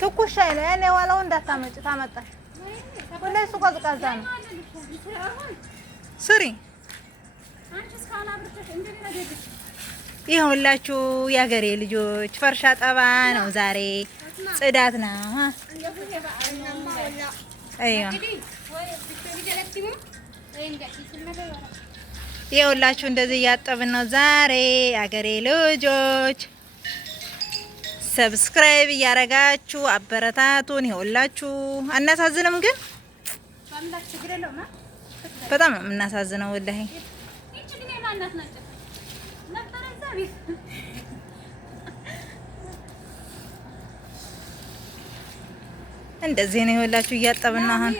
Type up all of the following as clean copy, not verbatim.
ትኩስ ሻይ ነው ያኔ ዋላው እንዳታመጭ ታመጣሽ ወላሂ ሱቅ ቀዝቃዛ ነው ስሪ ይኸውላችሁ የሀገሬ ልጆች ፈርሻ ጠባ ነው ዛሬ ጽዳት ነው አይዋ ይኸውላችሁ እንደዚህ እያጠብን ነው ዛሬ የሀገሬ ልጆች ሰብስክራይብ እያረጋችሁ አበረታቱን ይኸውላችሁ አናሳዝንም ግን በጣም ነው የምናሳዝነው ወላሂ እንደዚህ ነው ይኸውላችሁ እያጠብን ነው አሁን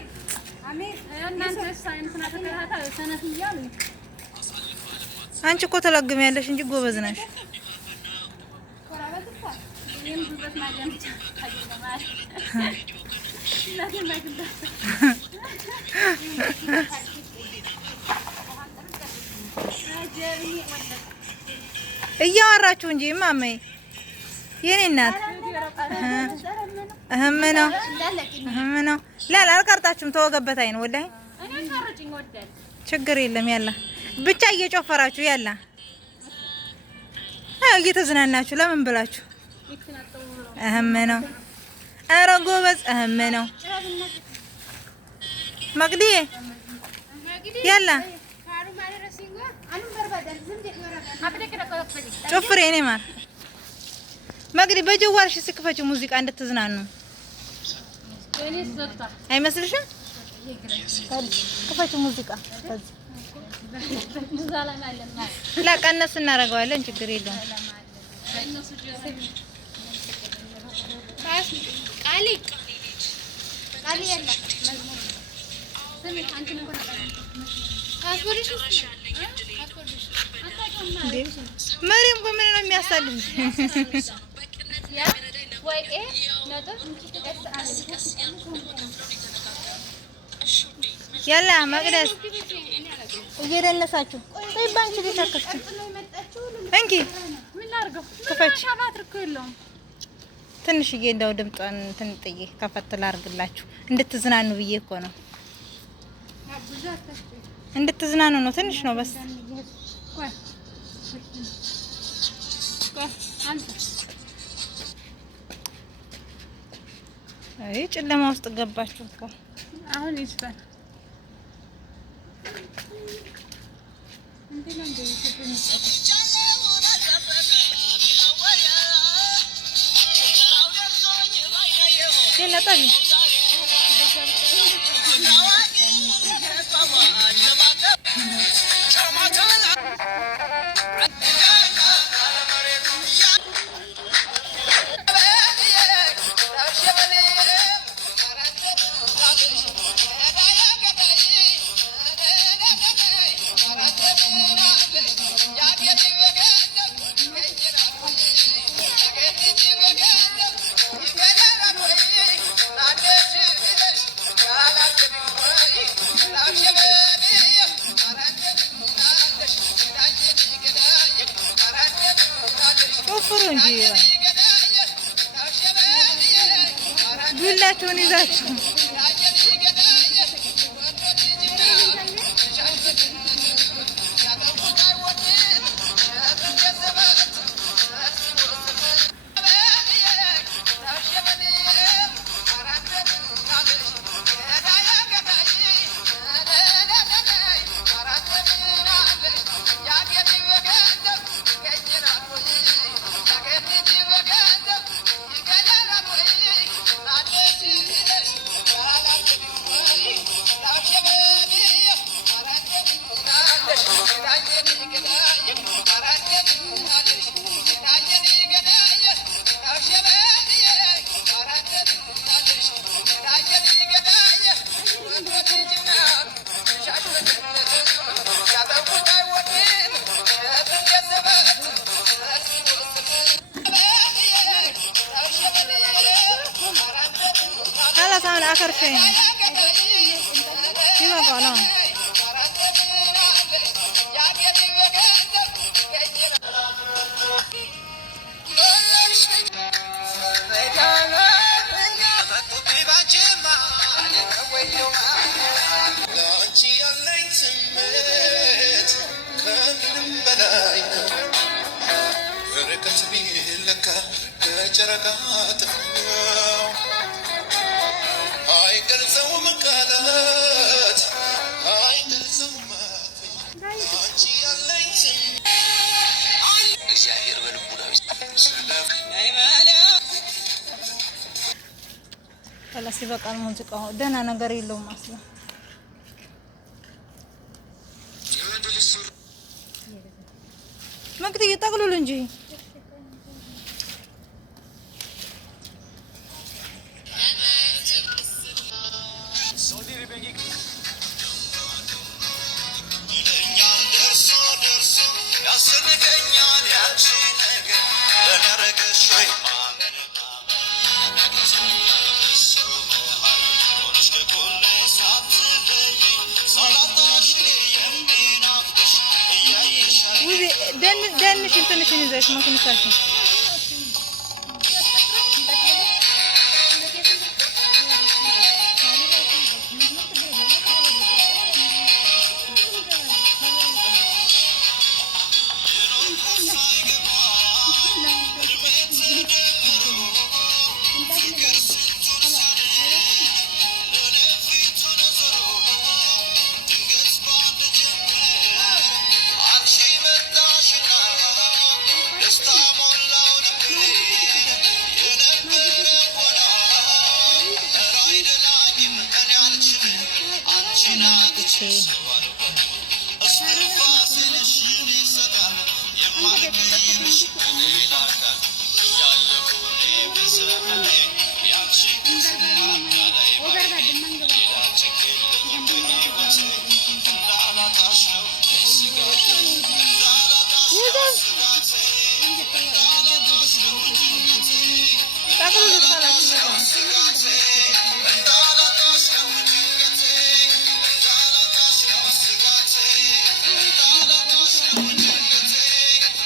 አንቺ እኮ ተለግሚያለሽ እንጂ ጎበዝ ነሽ እያወራችሁ እንጂ ማሜ የኔ እናት እህም ነው ላላ አልቀርጣችሁም ተወገበት አይን ወላሂ ችግር የለም ያላ ብቻ እየጮፈራችሁ ያላ እየተዝናናችሁ ለምን ብላችሁ እህም ነው ኧረ ጎበዝ እህም ነው መቅዲ ያላ ጮፍሬ እኔ ማር መቅዲ በጀዋርሽ ስክፈች ሙዚቃ እንድትዝናኑ አይመስልሽም ክፈች ሙዚቃ لا ቀነስ እናደርገዋለን ችግር የለውም ቃሊ ያላ መሪም በምን ነው የሚያሳልፍ ያላ መቅደስ እየደነሳችሁ ቆይ ባንቺ ልታከፍቺ እንኪ ምን ላድርገው ከፈች ትንሽዬ እንደው ድምጧን ትንጥዬ ከፈት ላድርግላችሁ እንድትዝናኑ ብዬ እኮ ነው እንድትዝናኑ ነው ትንሽ ነው በስ አይ ጨለማ ውስጥ ገባችሁ እኮ አሁን ይስፋል يلا طلع እንጂ ዱላችሁን ይዛችሁ آخر شيء كيف قالوا خلاص يبقى الموسيقى دهنا ነገር የለውም አስላ መቅት ይጠቅሉል እንጂ دنش انتنش نزاش ممكن نسافر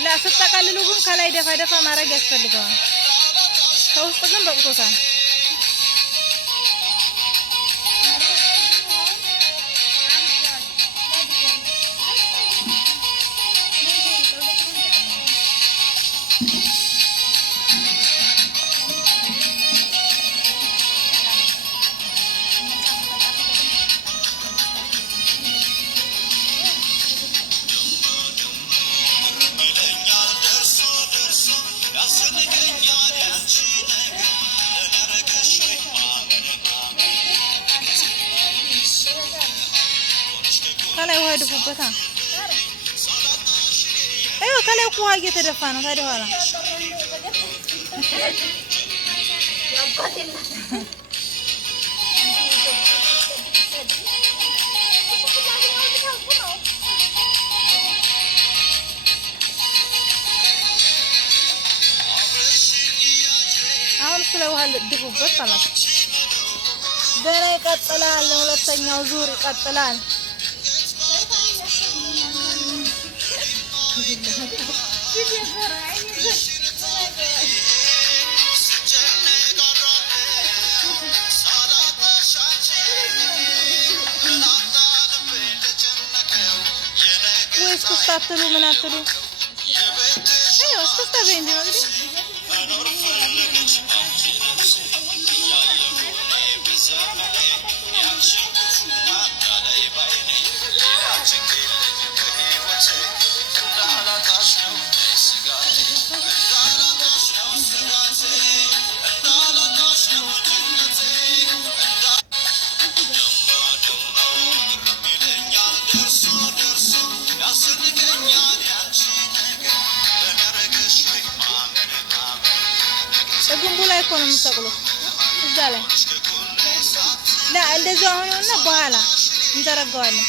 لا ستقللوا ግን ከላይ ደፋ ደፋ ማድረግ ያስፈልጋል ከውስጥ ግን በቅቶታል ከላይ ውሃ ድፉበታ አይው ከላይ ውሃ እየተደፋ ነው ታዲያ ኋላ አሁን ስለ ውሃ ድፉበት ማለት ገና ይቀጥላል ሁለተኛው ዙር ይቀጥላል ወይስ ተስተካክሉ ምን አትሉ አይው ተስተካክሉ እንዴ ማለት ግንቡ ላይ እኮ ነው የምትሰቅሉት እዛ ላይ لا እንደዚህ አሁንና በኋላ እንዘረጋዋለን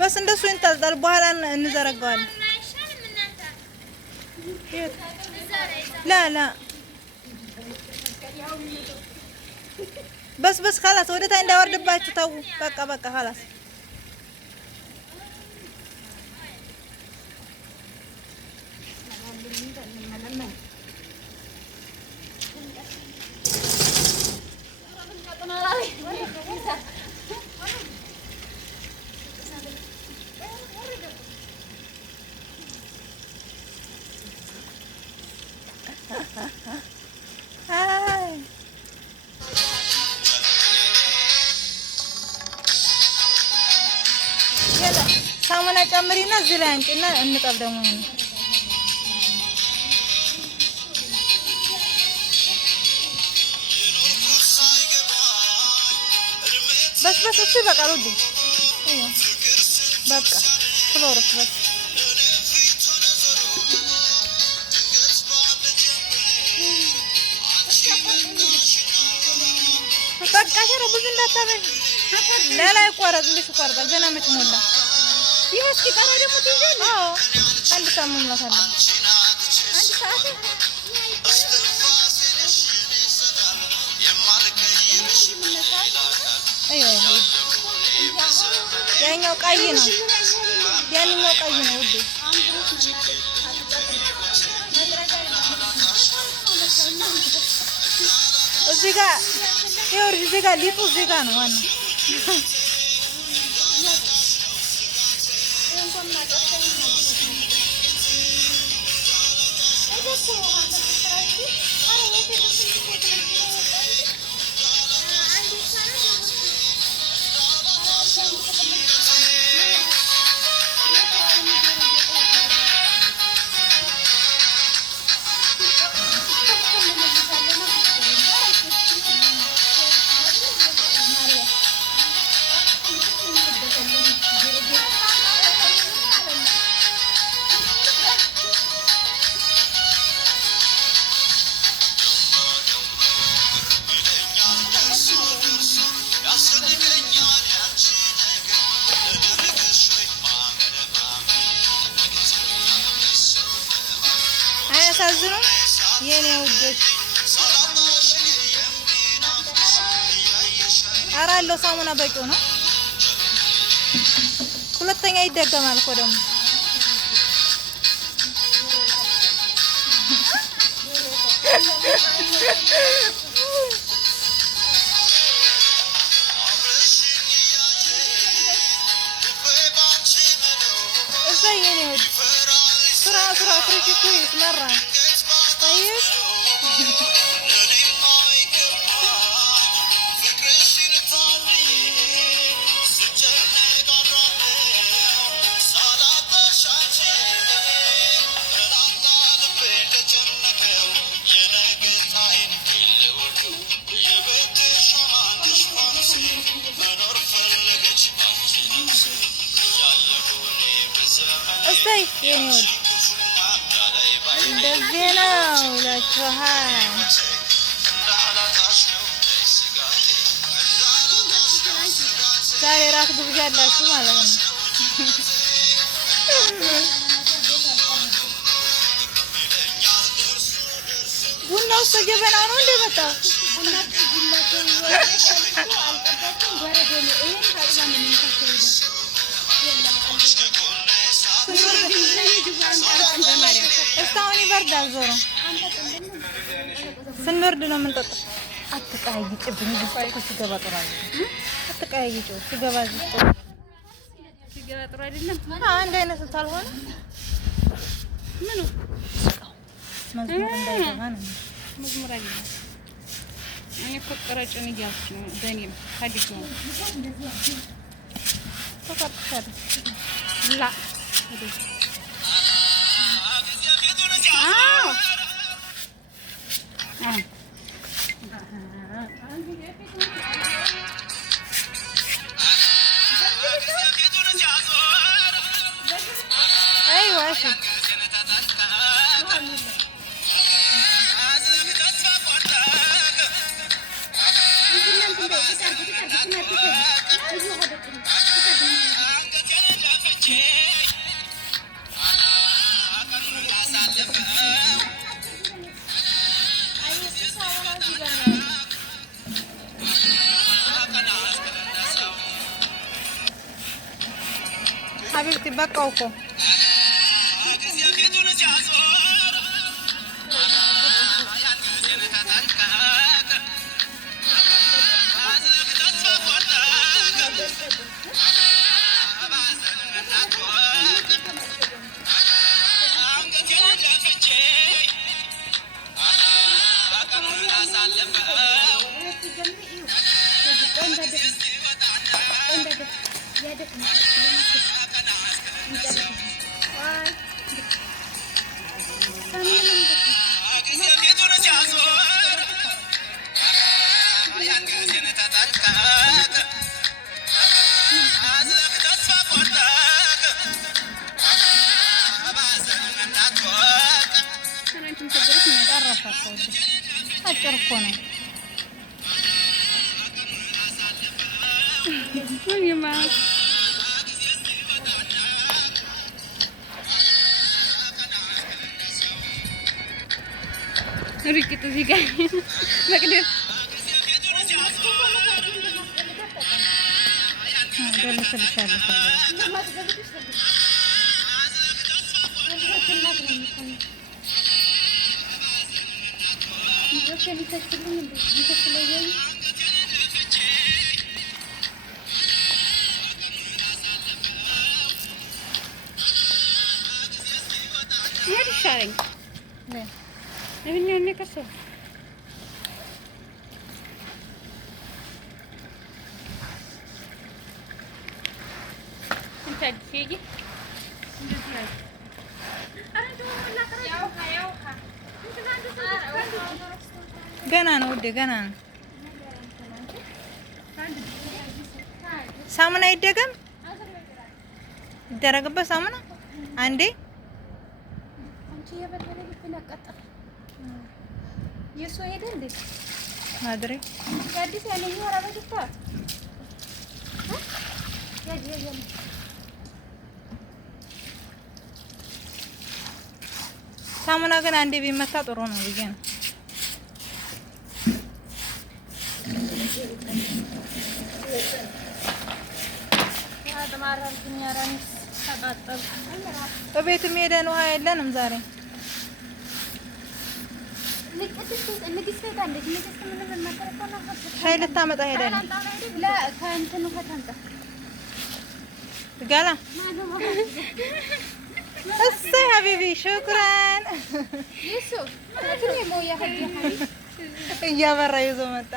بس እንደሱ እንጠልጠል በኋላ እንዘረጋዋለን لا لا بس خلاص ወደታ እንዳወርድባችሁ ተው በቃ خلاص ሳሙና ጨምሪና እዚህ ላይ አንጭና እንጠብ ደግሞ በስ እሱ ይበቃል ውዴ በቃ ክሎሮክስ በስ በቃ ሸሮ ብዙ እንዳታበይ ሌላ ይቆረጥልሽ ይቆረጣል ገና መች ሞላ ይሄ እስኪ ቀራ ደግሞ ትይዘል አዎ አንድ ሳሙን ላታለ አንድ ሰዓት አይዮ ያኛው ቀይ ነው ያኛው ቀይ ነው ውዴ እዚህ ጋር ይኸው እዚህ ጋር ሊጡ እዚህ ጋር ነው ዋናው አያሳዝኑም የኔ ውዶች አራለው ሳሙና በቂው ነው ሁለተኛ ይደገማል እኮ ደግሞ የኔ ውድ ስራ كويس مرة طيب استي يعني ود እንደዚህ ነው ይላችኋል ዛሬ ራት ግብዣ አላችሁ ማለት ነው ቡናው ሰጀበና ነው እንደመጣው ቡና እስካሁን ይበርዳል ዞሮ ስንወርድ ነው የምንጠጣው አትቀያይጭብኝ እኮ ሲገባ ጥሩ አይደለም አትቀያይጭው ሲገባ ጥሩ አይደለም አንድ አይነት ታልሆነ ምኑ መዝሙር እንዳይገባ ነው መዝሙር አይደለም እኔ እኮ ቀረጭን እያልኩ ነው በእኔም ታዲያ ነው ተቀጥተር ላ ايوه حبيبتي بقاوكم አጭር እኮ ነው። ርቂት እዚህ ጋር መቅደም ገና ነው ውዴ፣ ገና ነው። ሳሙና ይደገም ይደረግበት ሳሙና አንዴ የሱ ሄደ እንዴ ማድሬ አዲስ ያለኝ ወራ በትታ ሳሙና ግን አንዴ ቢመታ ጥሩ ነው ብዬ ነው። በቤትም ሄደን ውሃ የለንም ዛሬ። ሻይ ልታመጣ ሄደን ጋላ እሰይ ሀቢቢ ሽኩራን እያበራ ይዞ መጣ።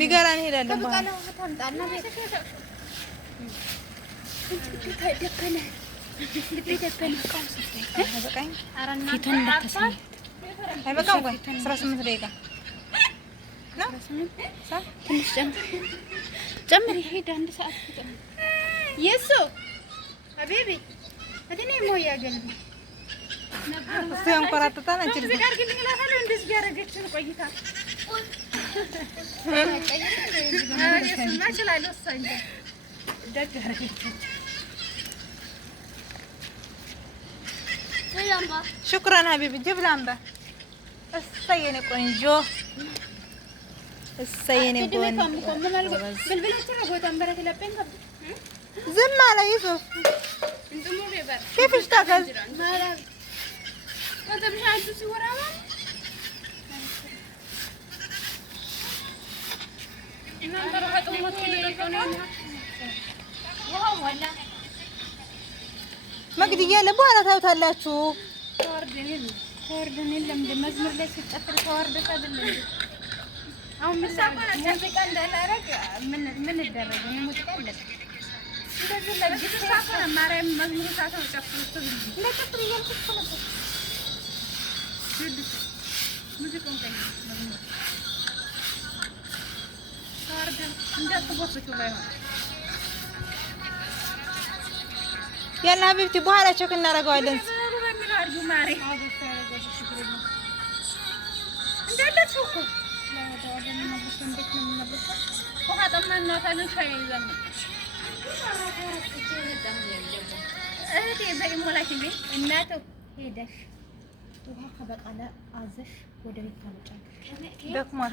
ቢጋራ እንሄዳለን በኋላ አይበቃም ወይ 18 ደቂቃ ትንሽ ጨምር ይሄድ አንድ ሰዓት የሱ ሀቢቢ እኔ ሞያ ገልቢ እሱ ያንቆራጥጣል። አንቺ ልጅ ጋር ግን ይላታል እንደዚህ ያረጋችን ቆይታ ማችላል ወሳኝ ደግ ያረጋችን ሽኩራን ሀቢቢ ጅብላ አምባ እሰይ የኔ ቆንጆ እሰይ የኔ ቆንጆ ዝም አለ ይሱፍ كيف اشتغل انت مش عايز تسوي وراها ان انت رحت امك ولا መግድያ ለበኋላ ታዩታላችሁ። ተወርደን የለም መዝሙር ላይ ሲጨፍር ተወርደሽ አይደለም አሁን ምሳቆና ተፈቃ እንዳላረግ ምን ይደረግ ነው ሙዚቃ አለ እንደዚህ ለጅት ሳቆና ማርያም መዝሙር ሳተው ጨፍሩት ለጨፍር እያልኩት ነበር ሙዚቃውን ላይ መዝሙር ተወርደን እንዳትቦስቱ ላይ ያላ ሀቢብቲ በኋላ ቸክ እናደርገዋለን።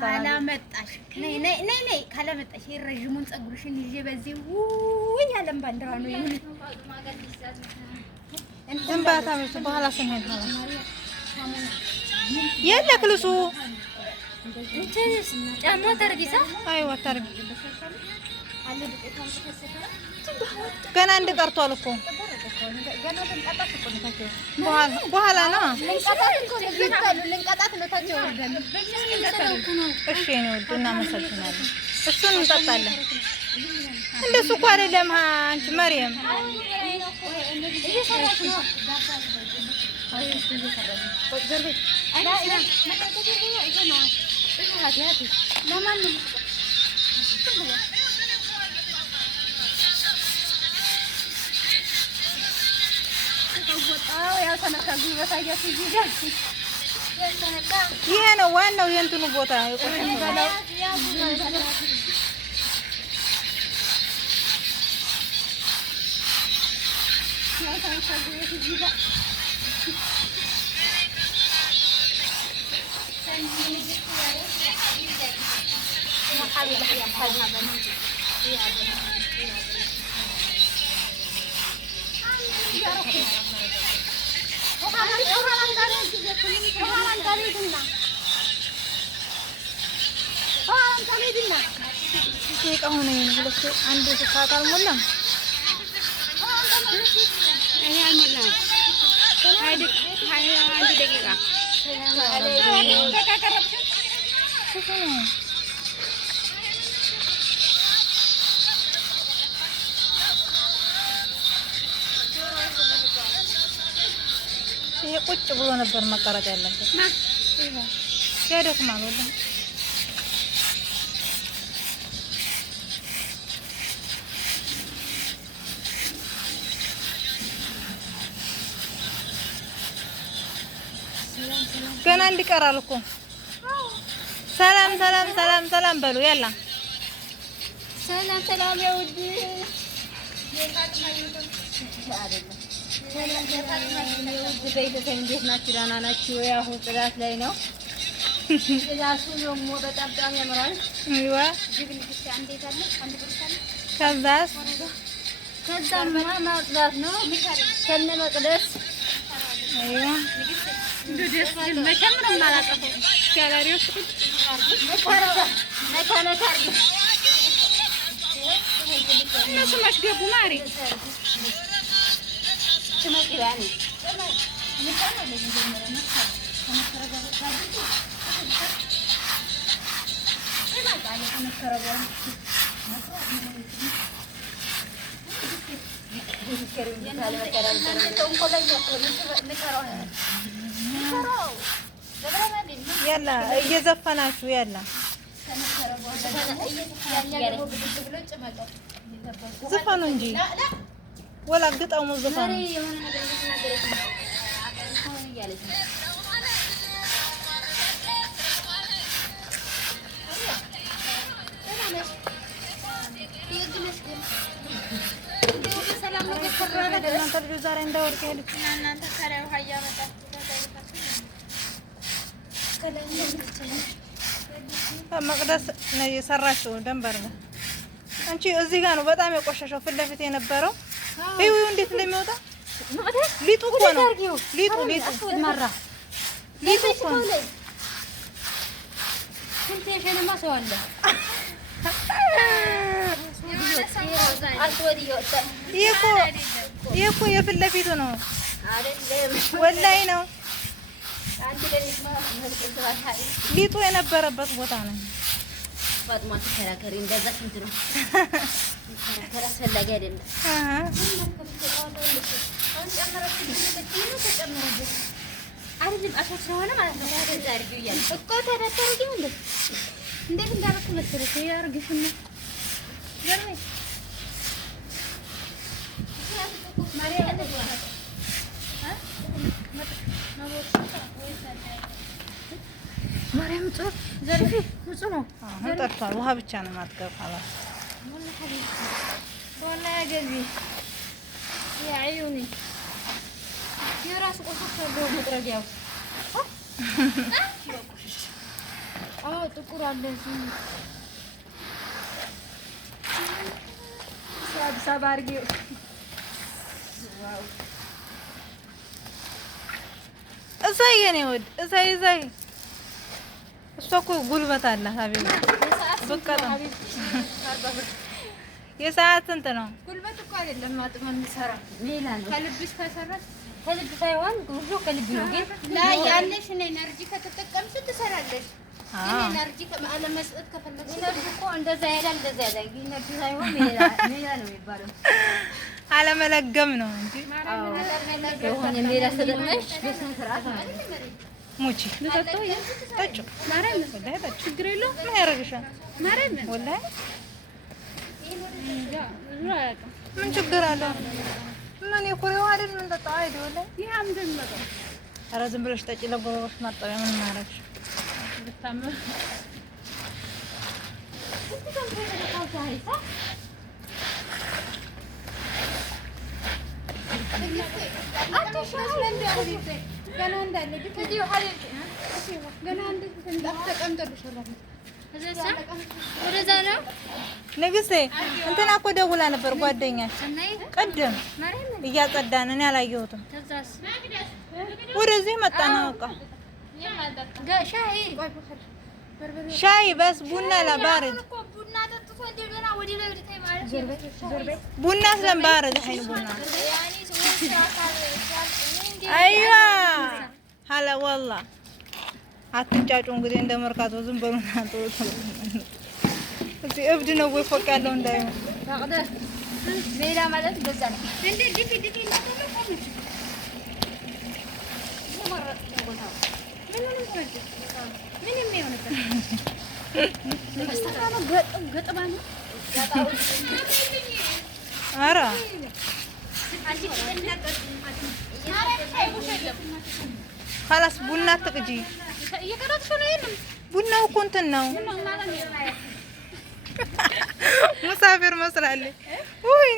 ካላመጣሽ ነይ ካላመጣሽ ረዥሙን ፀጉርሽን ይዤ በዚህ ውይ ያለም ባንዲራ ነው ይሁን እንባታ ነው በኋላ ስንሄድ ነው የለክ ልሱ እንትን ጫማ ተርጊሳ አይዋ ተርጊ ገና አንድ ቀርቷል እኮ በኋላ ነው ልንቀጣት ነው ታቸው ወርደን እሺ ነው እናመሰግናለን። እሱን እንጠጣለን። እንደሱ እኮ አይደለም አንቺ መርየም ይሄ ነው ዋናው የእንትኑ ቦታ አንድ ሰዓት አልሞላም። አንድ ደቂቃ ይሄ ቁጭ ብሎ ነበር መቀረጥ ያለበት። ያደክማል ወላሂ። ገና እንዲቀራል እኮ። ሰላም ሰላም ሰላም ሰላም በሉ ያላ ሰላም ሰላም ያውዲ ቤተሰብ እንዴት ናችሁ? ደህና ናችሁ? አሁን ጽዳት ላይ ነው። ጽዳቱ ደግሞ በጣም ያምራል። አይዋ ከዛም ማጽዳት ነው ከነ መቅደስ። አይዋ እነሱ ማሽገቡ ማሪ ያላ እየዘፈናችሁ ያላ ዘፈኑ እንጂ ወላ ግጠሙ ዘፈኑ ዛሬ እንዳወርቅ ሄድኩ እናንተ ከራው ሀያ መጣ መቅደስ ነው የሰራችው ደንበር ነው። አንቺ እዚህ ጋር ነው በጣም የቆሸሸው ፊት ለፊት የነበረው። ይሄው እንዴት እንደሚወጣ ሊጡ እኮ ነው። ሊጡ ማራ ሊጡ እኮ ነው። ስንት የሸነማ ሰው አለ። ይሄ እኮ የፊት ለፊቱ ነው ወላሂ ነው። ሊጡ የነበረበት ቦታ ነው። ፋጥማ ተከራከሪ እንደዛ ስንት ነው? ተከራከራ አስፈላጊ አይደለም። አይደለም አሻሽ ስለሆነ ማለት ነው። ታዲያ አድርጊው እያለ እኮ ተደረገው እንዴት እንዳልኩ መሰለሽ ያርግሽና ዘርሜ ማርያም ጾም ዘርፊ ንጹህ ነው። አሁን ጠጥቷል። ውሃ ብቻ ነው ማጥገብ አላስ ወላ ያገቢ ያዩኒ የራስ ቆሶ ነው መጥረጊያው ጥቁር አለ እዚህ ሳባርጊ ዋው እዛይ የኔ ወድ እዛይ እሷ እኮ ጉልበት አላት። አቤት በቃ የሰዓት ስንት ነው? ጉልበት እኮ አይደለም ማጥመን የሚሰራ ሌላ ነው። ከልብሽ ከሰራሽ ከልብ ሳይሆን ጉዞ ከልብ ነው። ግን ላይ ያለሽ እና ኤነርጂ ከተጠቀምሽ ትሰራለሽ። ኢነርጂ ከማለ መስጠት ከፈለግሽ ኢነርጂ እኮ እንደዛ ያለ ኢነርጂ ሳይሆን ሌላ ነው የሚባለው። አለመለገም ነው እንጂ የሆነ ሌላ ስለመሽ በስነ ስርዓት ማለት ሙቺ ልጠጣው ጠጪ ማረም ወላሂ ጠጪ ችግር የለውም። ምን ያደርግሻል? ማረም ወላሂ ምን ችግር አለው? ምን የኮሬው አይደል ምን ጠጣው አይደል? ወላሂ ይሄ አምደን ነው። ኧረ ዝም ብለሽ ጠጪ። ለጎረቤት ማጣቢያ ምን ማረግሽ? ብታምር ንግስቴ እንትና እኮ ደውላ ነበር ጓደኛሽ ቅድም እያጸዳን እኔ አላየሁትም። ወደዚህ መጣ ነው በቃ ሻይ በስ ቡና ለባርድ ቡና ስለባርድ ሀይል ቡና አይዋ ሀላ ወላ አትጫጩ። እንግዲህ እንደ መርካቶ ዝም በሉና ጥሩ እዚህ እብድ ነው ወይ ፎቅ ያለው እንዳይሆን ሌላ ማለት በዛ ነው እንዴ ዲፊ ኧረ ኸላስ ቡና አትቅጂ። ቡናው እኮ እንትን ነው ሙሳፊር መስላለች። ውይ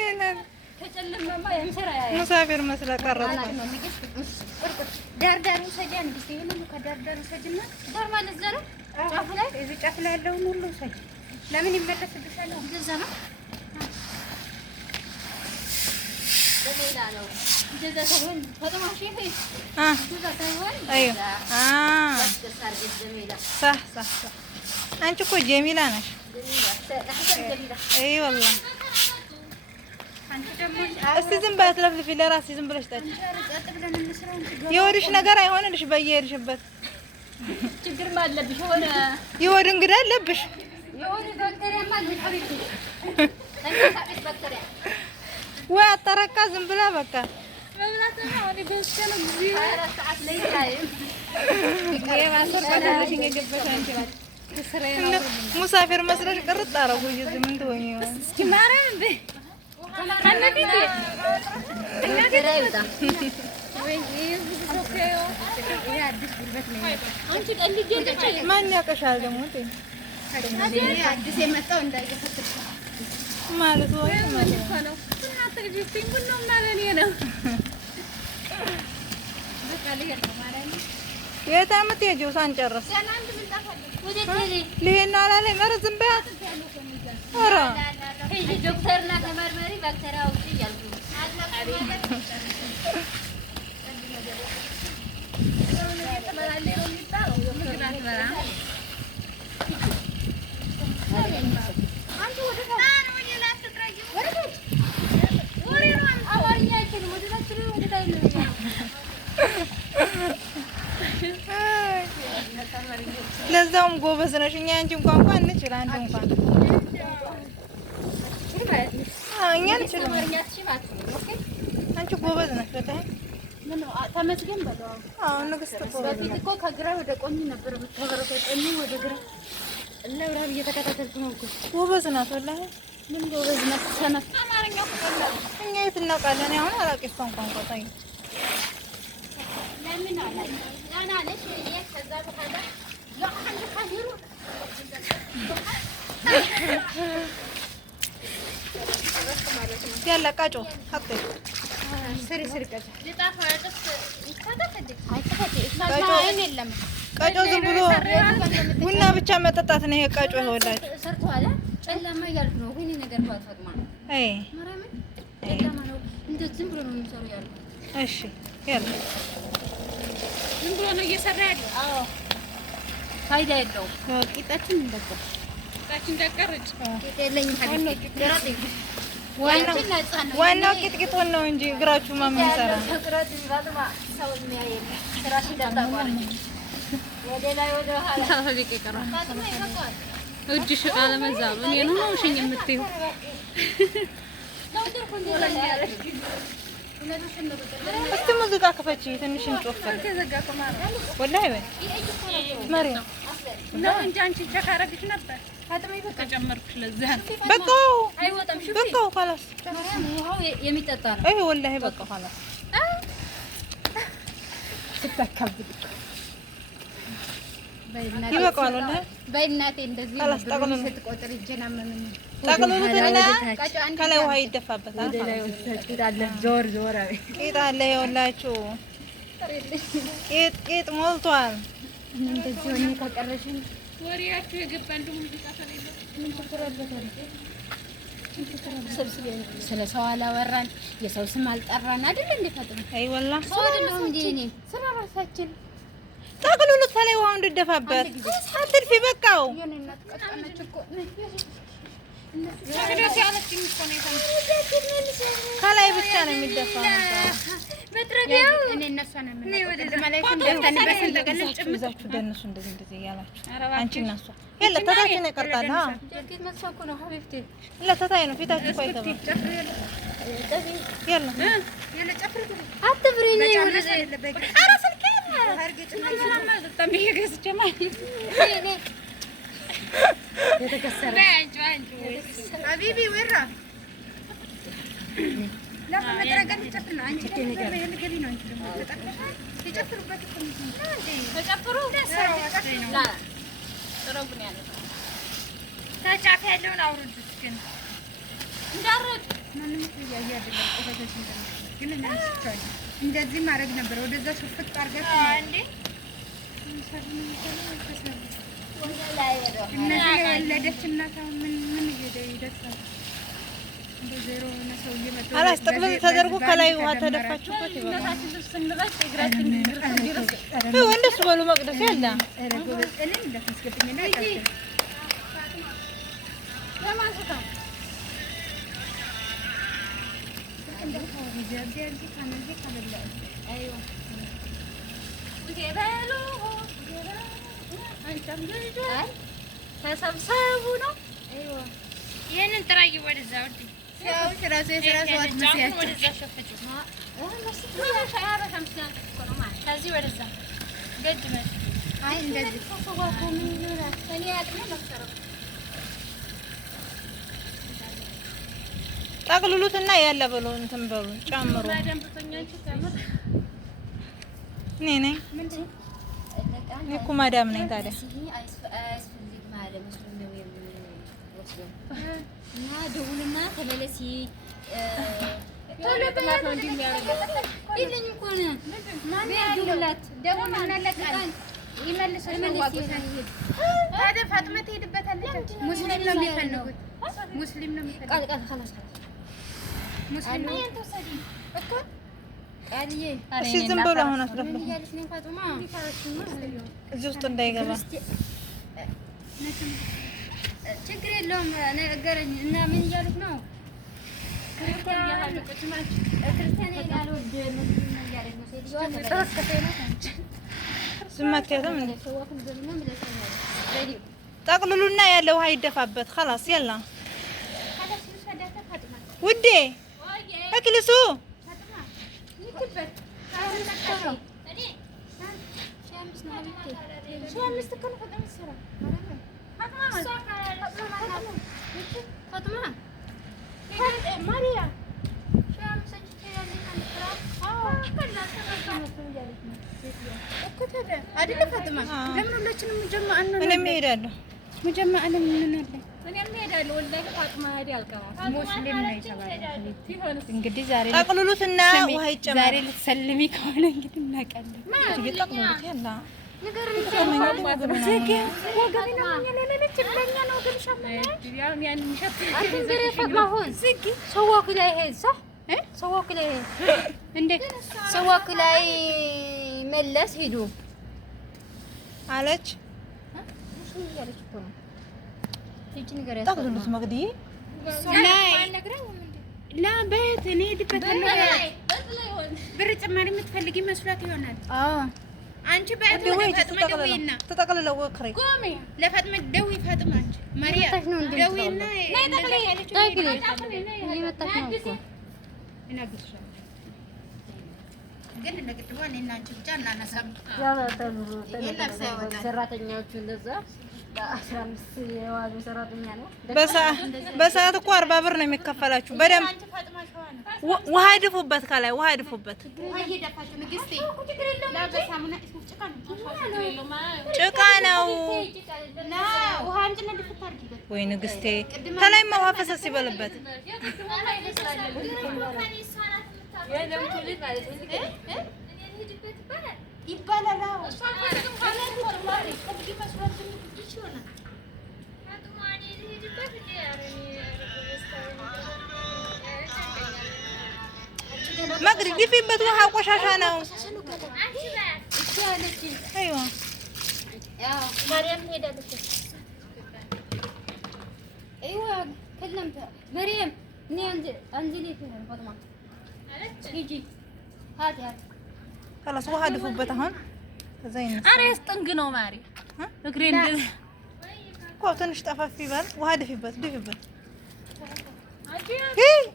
ሙሳፊር መስላ ቀረች። ዳርዳር ሰጂ አንድ ሲል ከዳርዳር ሰጂና ዳር ማለት ዘራ ጫፍ ላይ እዚህ ጫፍ ላይ ያለውን ሁሉ ሰጂ ለምን ይመለስብሻል? እንደዛ ነው በሌላ ነው እንደዛ ሳይሆን ፈጥማሽ ይሄ እንደዛ ሳይሆን አይዮ صح صح صح አንቺ እኮ ጀሚላ ነሽ። አይ ወላሂ እስቲ ዝም ብለሽ ለፍልፊ ለራስሽ ዝም ብለሽ ጠጪ። የወድሽ ነገር አይሆንልሽ በየሄድሽበት ችግር ማለብሽ ሆነ የወድ እንግዳ አለብሽ። የወድ ባክቴሪያ ማለብሽ ባክቴሪያ ወይ አጠረቃ ዝም ብላ በቃ መብላት ነው። አሁን በስከለ ጊዜ 24 ሰዓት ላይ ታይም የማሰር ባለሽ የገበሽ አንቺ ማለት ሙሳፊር መስለሽ ቅርጥ አደረጉሽ። እዚህ ምን ትሆኚ ይሆን? እስኪ ማርያም እንዴ ከነፊት ማን ያውቅሻል ደግሞ አዲስ የመጣው እንዳይገፈትሽ ማለት ወይ ነው። የት የምትሄጂው ሳንጨርስ? ልሄድ ነው አላለኝ። ኧረ ዝም በያት። ኧረ ዶክተርና ተመርመሪ ባክቴሪያ ውጪ እያልኩ ለዛውም ጎበዝ ነሽ። እኛ አንቺን ቋንቋ እንችል አንዱ እንኳን እኛ እንችል። አንቺ ጎበዝ ነሽ በጣም ተመስገን በለው። አዎ ንግስት እኮ በፊት እኮ ከግራ ወደ ቀኝ ነበር የምታበረው፣ ከቀኝ ወደ ግራ እና ብራብ እየተከታተልኩ ነው እኮ። ጎበዝ ናት ወላሂ። ምን ጎበዝ ናት? ሰነፍ አማርኛ እኛ የት እናውቃለን? አሁን አላውቅም እሷን ቋንቋ ታይ ለምን አላለ ያና ለሽ ከዛ በኋላ ለአንድ ካዲሩ ያለ ቃጮ አጥቶ ስሪ ስሪ ቃጮ ልጣፋ አጥፍ ይታደፈድ አይተፈድ ቃጮ ዝም ብሎ ቡና ብቻ መጠጣት ነው። ይሄ ቃጮ ይወላችሁ ሰርቷል። ጨለማ እያልኩ ነው ግን ነገር ባትፈቅማ አይ ማራምን ጨለማ ነው እንደ ዝም ብሎ ነው የሚሰሩ ያለው። እሺ ያለ ዝም ብሎ ነው እየሰራ ያለው። አዎ ፋይዳ የለውም። ቂጣችን እንደቆ ቂጣችን ደቀረጭ ቂጤለኝ ሀዲስ ዋናው ቂጥቂጡን ነው እንጂ እግራችሁ ማምን ይሰራ ሰላሳ ደቂቃ ይቀራል። እጅሽ ቃለ መዛሉ እኔ ነው ሽኝ የምትይው እስቲ ሙዚቃ ክፈቺ ትንሽ እንጮፈር ወላሂ ወይ ማርያ ነው እንጂ አንቺ ቸክ አደረግሽ ነበር በቃ ጨመርኩሽ ለዛ በቃው አይወጣም ሹፊ በቃው خلاص ውሃው የሚጠጣ ነው አይ ወላሂ በቃው خلاص ተካብድ ይበቃዋል ወላሂ በእናቴ እንደዚህ ነው ስትቆጥር ይጀናመመኝ ጠቅልሉትና ከላይ ውሃ ይደፋበታል ዞር ዞር ቂጣለ ይኸውላችሁ ቂጥ ሞልቷል እንደዚህ ሆኜ ከቀረሽኝ ወሪያችሁ የገባን ደሞ ሙዚቃ ፈለለ ምን ተከራበታል ስለ ሰው አላወራን የሰው ስም አልጠራን አይደል እንዴ ፈጥሮ አይ ወላሂ ሰው አይደለም እንዴ እኔ ስራ ራሳችን ጠቅልሉት ከላይ ውሃው እንድደፋበት አትልፊ በቃው የኔናት ቀጣነች እኮ ከላይ ብቻ ነው የሚደፋው መጥረጊያው እኔ እነሱ ነው ይዛችሁ ደንሱ እንደዚህ እያላችሁ አንቺ እና እሷ የለ ተታች ነው ይቀርጣል ለተታይ ነው ፊታችሁ ቆይ ተባ የለ አትብሪ ነው ኧረ ስልኬ የተከሰረ ሀቢቢ ወራ ለማድረግ እንጨፍና አንቺ ለገቢ ነው አንቺ ደግሞ ተጨፍሩበት ተጨፍሩ ላ ጥሩብኝ ያለ ተጫፍ ያለውን አውርዱት ግን እንዳረድ ማንንም ያያደለ ቆፈተሽ ግን እንደዚህ ማድረግ ነበር ወደዛ ሽፍት አርጋት እንዴ እነዚህ የወለደች እናት ምን ይደርሳል በዜሮ ነው ሰው እየመጣ አላስ ጠቅልል ተደርጎ ከላይ ውሃ ተደፋችሁበት ይባላል ወንደስ በሉ መቅደስ ያለ እኔም እንደተስገብኝና ለማንሳታ ተሰብሰቡ ነው ይሄንን ጥራይ ወደዛ ወዲ ያው ራሴ ሰዓት መስያት ወደዛ ሸፈጭ ከዚህ ወደዛ ገድ መስ አይ እንደዚህ ተሰዋቁ ምን ይኖራል እኔ ያጥነ መከረው ጠቅልሉትና ያለ በሉ እንትን በሉ ጨምሩ እኔ ነኝ እኔ እኮ ማዳም ነኝ ታዲያ እና ደውልና ተመለሲ ተለጥማት ነው እንደሚያደርገው ይልኝ እኮ ነው ማን ያደውላት ደውልና ለቃል ይመልሰው ዋቆታል ታዲያ ፋጥማ ትሄድበታለች ሙስሊም ነው የሚፈልጉት ሙስሊም ነው የሚፈልጉት ቃል ቃል خلاص ሙስሊም ነው ተሰዲ እኮ ቃልዬ እሺ ዝም ብሎ አሁን አስረፍ እዚህ ውስጥ እንዳይገባ ችግር የለውም ነገረኝ እና ምን እያሉት ነው ክርስቲያን ያለው ስማትያተም እንዴ ጠቅልሉና ያለ ውሃ ይደፋበት خلاص يلا ውዴ እክልሱ እኔም እሄዳለሁ መጀመሪያ ምን አለ እኔም እሄዳለሁ ወላሂ ፋጥማ ሄዲ አልቀራም ሙስሊም ነው የተባለው እንግዲህ ዛሬ ጠቅልሉትና ውሃ ይጨመር ዛሬ ልትሰልሚ ከሆነ እንግዲህ እናቀለን ይጠቅሉት ያላ ሰዋክ ላይ መለስ ሂዱ አለች ጠቅልሉት መቅዲ ላ ቤት እኔ ሄድበታለሁ ብር ጭማሪ የምትፈልጊ መስሏት ይሆናል አንቺ በፈጥማ ደውይና ተጠቅልለው ወክሬ ቆሜ ለፈጥማ ደውይ ፈጥማ አንቺ ማርያ ደውይና ግን እንደግጥዋ እኔና አንቺ ብቻ እናነሳም ሰራተኛዎቹ እንደዛ 15 የዋሉ ሰራተኛ ነው። በሰዓት እኮ 40 ብር ነው የሚከፈላችሁ። በደምብ ውሃ ድፉበት፣ ከላይ ውሃ ድፉበት። ጭቃ ነው ወይ ንግስቴ? ከላይማ ውሃ ፈሰስ ይበልበት። መቅዲ ግፊበት፣ ውሃ ቆሻሻ ነው። አይዋ مريم ሄዳለች። ايوه كلمتها مريم ني انزلي فيها فاطمه يجي هاتي خلاص ውሃ ድፉበት አሁን። ከዛይነ አረ ያስጠንግ ነው ማሪ እግሬን እኮ ትንሽ ጠፋፊ ይባል። ውሃ ድፊበት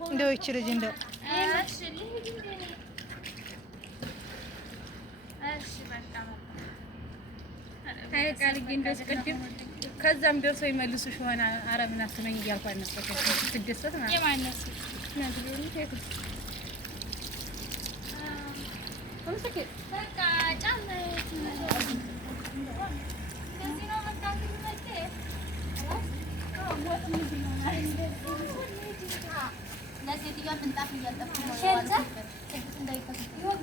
እንደው ይቺ ልጅ እንደው ከዛም ደርሰው ይመልሱሽ ሆነ አረብና ስመኝ እያልኩ አነስተከሽ ትደሰት ማለት የማነስ በቃ ጫማ ለሴትዮዋ ምንጣፍ እያጠፉ ነው።